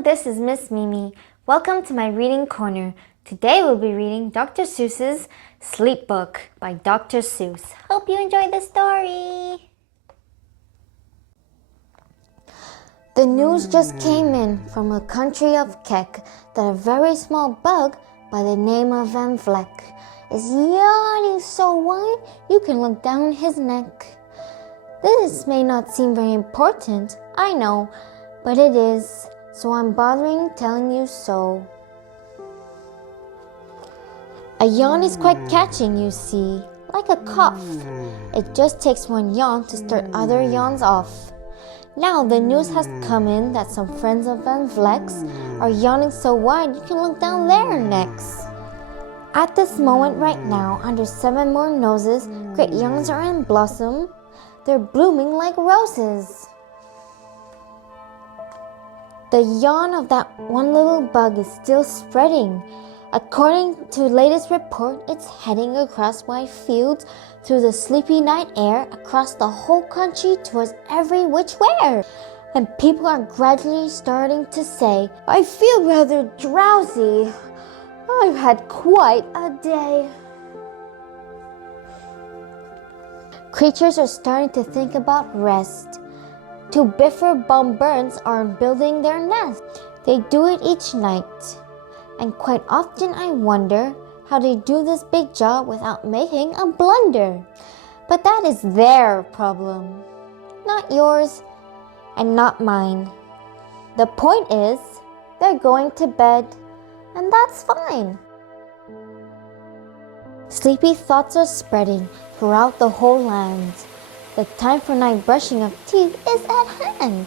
everyone, this is Miss Mimi. Welcome to my reading corner. Today we'll be reading Dr. Seuss's Sleep Book by Dr. Seuss. Hope you enjoy the story. The news just came in from a country of Kek that a very small bug by the name of Van Vleck is yawning so wide you can look down his neck. This may not seem very important, I know, but it is, so I'm bothering telling you so. A yawn is quite catching, you see, like a cough. It just takes one yawn to start other yawns off. Now the news has come in that some friends of Van Vleck's are yawning so wide you can look down their necks. At this moment right now, under 7 more noses, great yawns are in blossom. They're blooming like roses. The yawn of that one little bug is still spreading. According to latest report, it's heading across wide fields through the sleepy night air across the whole country towards every which way. And people are gradually starting to say, I feel rather drowsy. I've had quite a day. Creatures are starting to think about rest. 2 biffer birds are building their nest. They do it each night. And quite often I wonder how they do this big job without making a blunder. But that is their problem, not yours and not mine. The point is, they're going to bed, and that's fine. Sleepy thoughts are spreading throughout the whole land. The time for night brushing of teeth is at hand.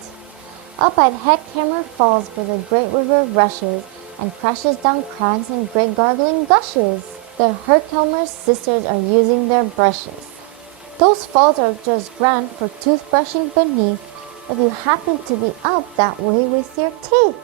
Up at Heckhammer Falls where the great river rushes and crashes down crags and great gargling gushes, the Herkhelmer sisters are using their brushes. Those falls are just grand for toothbrushing beneath if you happen to be up that way with your teeth.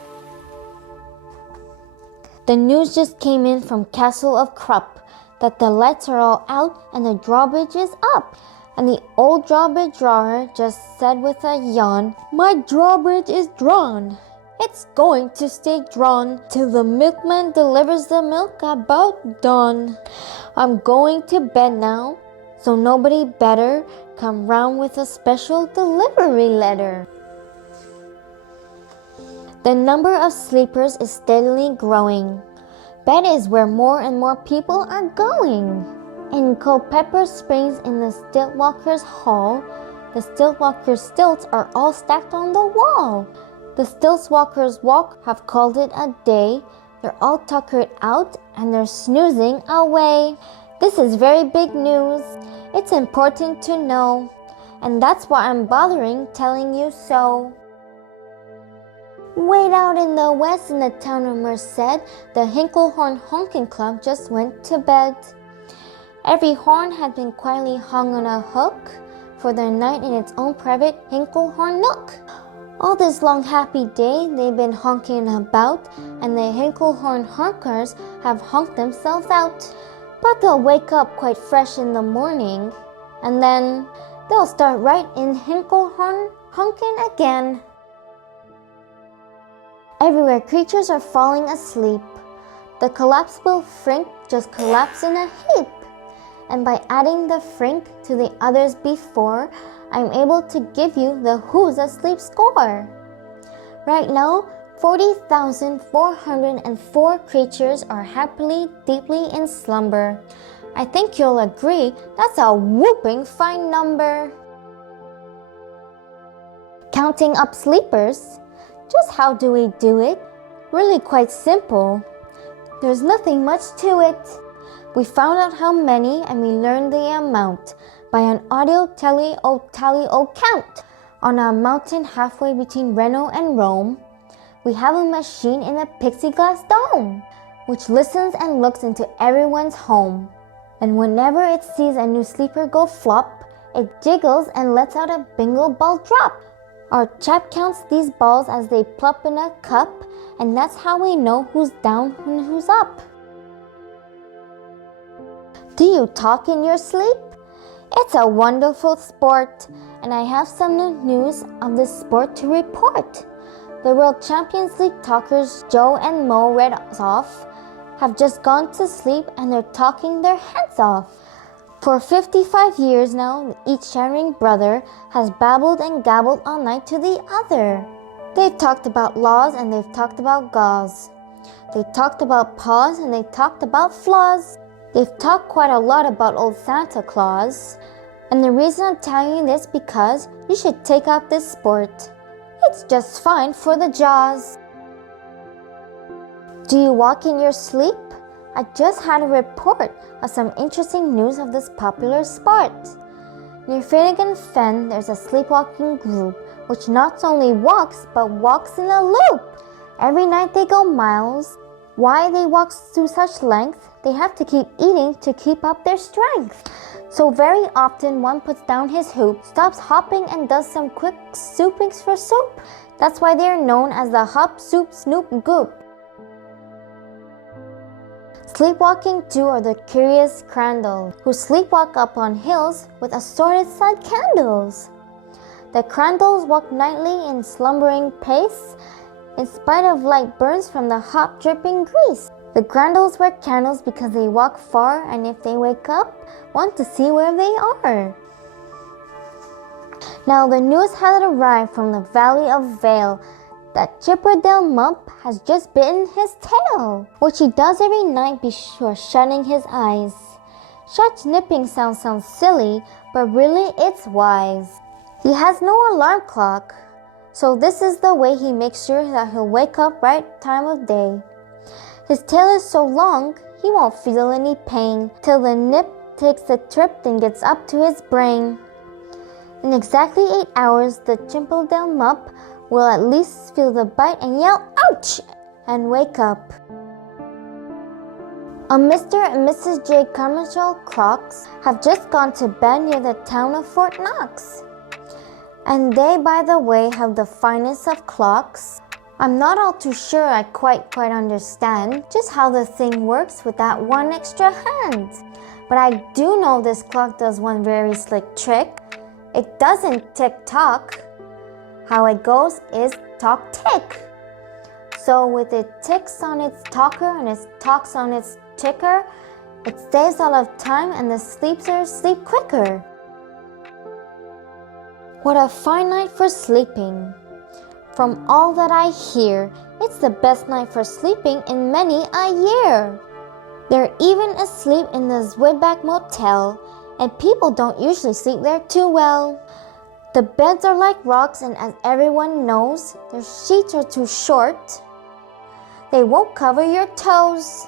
The news just came in from Castle of Krupp that the lights are all out and the drawbridge is up. And the old drawbridge drawer just said with a yawn, my drawbridge is drawn. It's going to stay drawn till the milkman delivers the milk about dawn. I'm going to bed now, so nobody better come round with a special delivery letter. The number of sleepers is steadily growing. Bed is where more and more people are going. In Culpeper Springs in the Stiltwalkers' Hall, the Stiltwalkers' stilts are all stacked on the wall. The Stiltwalkers' walk have called it a day. They're all tuckered out and they're snoozing away. This is very big news. It's important to know. And that's why I'm bothering telling you so. Way out in the west in the town of Merced, the Hinklehorn Honking Club just went to bed. Every horn had been quietly hung on a hook for their night in its own private Hinklehorn nook. All this long happy day they've been honking about, and the Hinklehorn honkers have honked themselves out. But they'll wake up quite fresh in the morning, and then they'll start right in Hinklehorn honking again. Everywhere creatures are falling asleep. The collapsible frink just collapsed in a heap. And by adding the frink to the others before, I'm able to give you the who's asleep score. Right now, 40,404 creatures are happily, deeply in slumber. I think you'll agree that's a whooping fine number. Counting up sleepers, just how do we do it? Really quite simple. There's nothing much to it. We found out how many and we learned the amount by an audio tally-o count. On a mountain halfway between Reno and Rome, we have a machine in a pixie glass dome, which listens and looks into everyone's home. And whenever it sees a new sleeper go flop, it jiggles and lets out a bingo ball drop. Our chap counts these balls as they plop in a cup, and that's how we know who's down and who's up. Do you talk in your sleep? It's a wonderful sport, and I have some news of this sport to report. The world champion sleep talkers Joe and Mo Redoff have just gone to sleep and they're talking their heads off. For 55 years now, each shattering brother has babbled and gabbled all night to the other. They've talked about laws and they've talked about gauze. They talked about paws and they talked about flaws. They've talked quite a lot about old Santa Claus. And the reason I'm telling you this because you should take up this sport. It's just fine for the jaws. Do you walk in your sleep? I just had a report of some interesting news of this popular sport. Near Finnegan Fen, there's a sleepwalking group which not only walks but walks in a loop. Every night they go miles. Why they walk through such length? They have to keep eating to keep up their strength. So very often one puts down his hoop, stops hopping and does some quick soupings for soup. That's why they are known as the Hop Soup Snoop Goop. Sleepwalking too are the curious crandall, who sleepwalk up on hills with assorted side candles. The crandalls walk nightly in slumbering pace, in spite of light burns from the hop dripping grease. The crandalls wear candles because they walk far, and if they wake up, want to see where they are. Now the news has arrived from the Valley of Vale that Chipperdale Mump has just bitten his tail, which he does every night before shutting his eyes. Such nipping sounds silly, but really it's wise. He has no alarm clock, so this is the way he makes sure that he'll wake up right time of day. His tail is so long, he won't feel any pain till the nip takes a trip and gets up to his brain. In exactly 8 hours, the Chipperdale Mump will at least feel the bite and yell, "Ouch!" and wake up. A Mr. and Mrs. J. Carmichael Crocs have just gone to bed near the town of Fort Knox. And they, by the way, have the finest of clocks. I'm not all too sure I quite understand just how the thing works with that one extra hand. But I do know this clock does one very slick trick. It doesn't tick-tock. How it goes is talk-tick. So with it ticks on its talker and it talks on its ticker, it saves a lot of time and the sleepers sleep quicker. What a fine night for sleeping. From all that I hear, it's the best night for sleeping in many a year. They're even asleep in the Zwidback Motel, and people don't usually sleep there too well. The beds are like rocks, and as everyone knows, their sheets are too short. They won't cover your toes.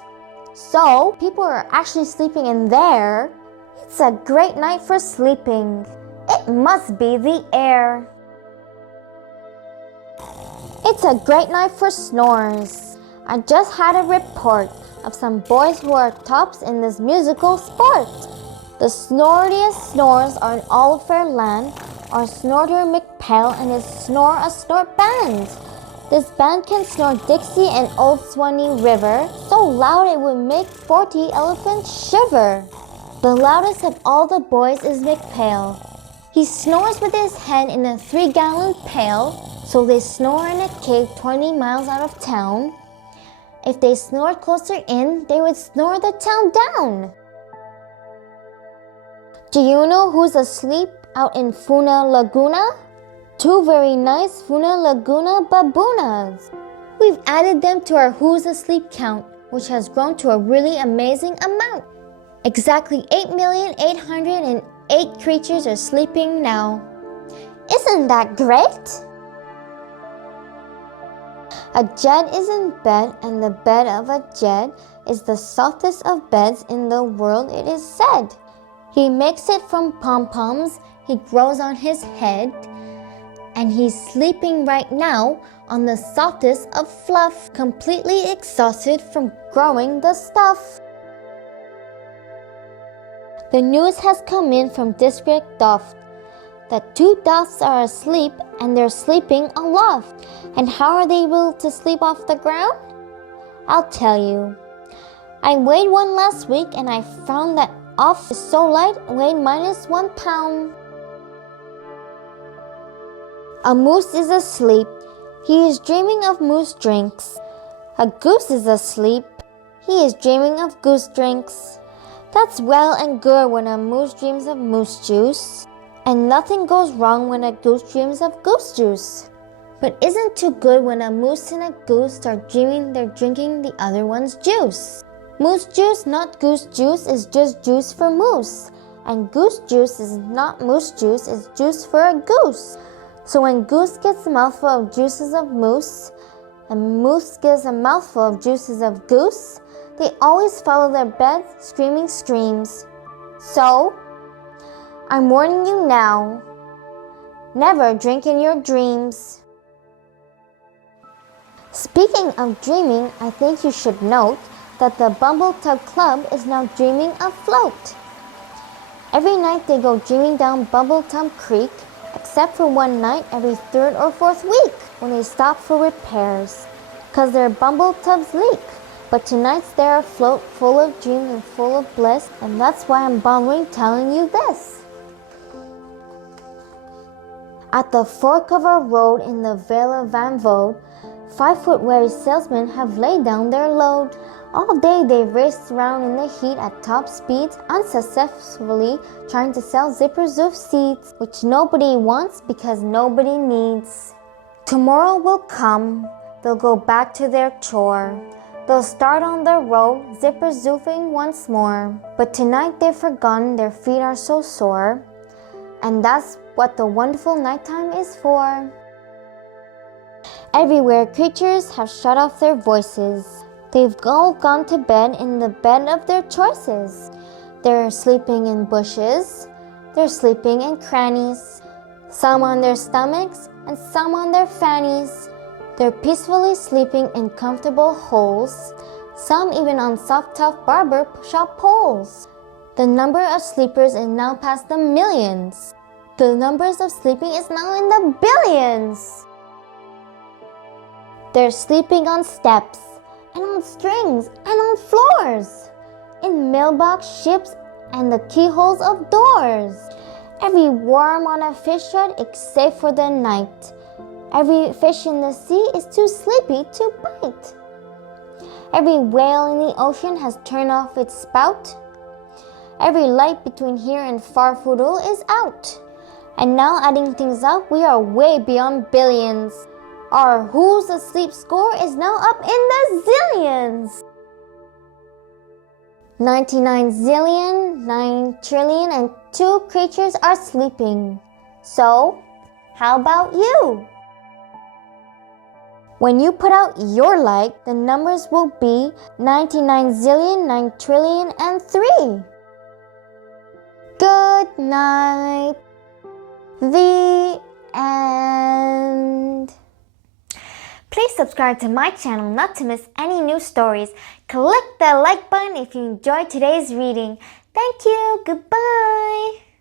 So, people are actually sleeping in there. It's a great night for sleeping. It must be the air. It's a great night for snores. I just had a report of some boys who are tops in this musical sport. The snortiest snores are in all fair land are Snorter McPail and his Snore a Snort band. This band can snore Dixie and Old Swanee River so loud it would make 40 elephants shiver. The loudest of all the boys is McPail. He snores with his head in a 3-gallon pail, so they snore in a cave 20 miles out of town. If they snored closer in, they would snore the town down. Do you know who's asleep out in Funa Laguna? 2 very nice Funa Laguna baboonas. We've added them to our Who's Asleep count, which has grown to a really amazing amount. Exactly 8,808 creatures are sleeping now. Isn't that great? A jed is in bed, and the bed of a jed is the softest of beds in the world, it is said. He makes it from pom-poms he grows on his head, and he's sleeping right now on the softest of fluff, completely exhausted from growing the stuff. The news has come in from District Doft that 2 Dofts are asleep and they're sleeping aloft. And how are they able to sleep off the ground? I'll tell you. I weighed one last week and I found that off is so light, weighed -1 pound. A moose is asleep. He is dreaming of moose drinks. A goose is asleep. He is dreaming of goose drinks. That's well and good when a moose dreams of moose juice. And nothing goes wrong when a goose dreams of goose juice. But isn't too good when a moose and a goose start dreaming they're drinking the other one's juice. Moose juice, not goose juice, is just juice for moose. And goose juice is not moose juice, it's juice for a goose. So when goose gets a mouthful of juices of moose, and moose gives a mouthful of juices of goose, they always follow their bed screaming screams. So, I'm warning you now, never drink in your dreams. Speaking of dreaming, I think you should note that the Bumble Tub Club is now dreaming afloat. Every night they go dreaming down Bumble Tub Creek, except for one night every third or fourth week when they stop for repairs, cause their bumble tubs leak. But tonight's they're afloat, full of dreams and full of bliss, and that's why I'm bothering telling you this. At the fork of a road in the Vale of Van Vode, 5-foot weary salesmen have laid down their load. All day they've raced around in the heat at top speeds, unsuccessfully trying to sell zipper zoof seats, which nobody wants because nobody needs. Tomorrow will come, they'll go back to their chore. They'll start on the road, zipper zoofing once more. But tonight they've forgotten their feet are so sore, and that's what the wonderful nighttime is for. Everywhere creatures have shut off their voices. They've all gone to bed in the bed of their choices. They're sleeping in bushes, they're sleeping in crannies, some on their stomachs and some on their fannies. They're peacefully sleeping in comfortable holes, some even on soft tough barber shop poles. The number of sleepers is now past the millions. The numbers of sleeping is now in the billions. They're sleeping on steps, and on strings, and on floors, in mailbox ships and the keyholes of doors. Every worm on a fish rod is safe for the night. Every fish in the sea is too sleepy to bite. Every whale in the ocean has turned off its spout. Every light between here and Farfudul is out. And now adding things up, we are way beyond billions. Our who's asleep score is now up in the zillions. 99 zillion, 9 trillion, and 2 creatures are sleeping. So, how about you? When you put out your light, the numbers will be 99 zillion, 9 trillion, and 3. Good night. The end. Please subscribe to my channel not to miss any new stories. Click the like button if you enjoyed today's reading. Thank you. Goodbye.